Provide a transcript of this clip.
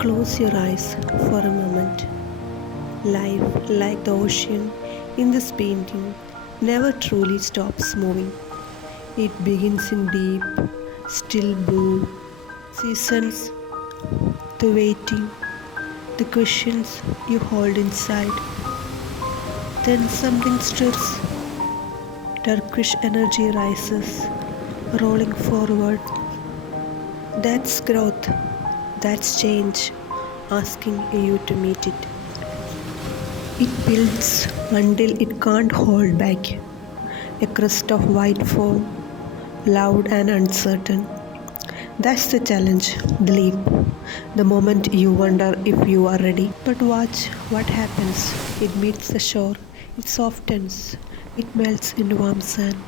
Close your eyes for a moment. Life, like the ocean in this painting, never truly stops moving. It begins in deep, still blue, seasons, the waiting, the questions you hold inside. Then something stirs, turkish energy rises, rolling forward. That's growth, that's change, asking you to meet it. It builds until it can't hold back. A crust of white foam, loud and uncertain. That's the challenge, the leap, the moment you wonder if you are ready. But watch what happens. It meets the shore, it softens, it melts into warm sand.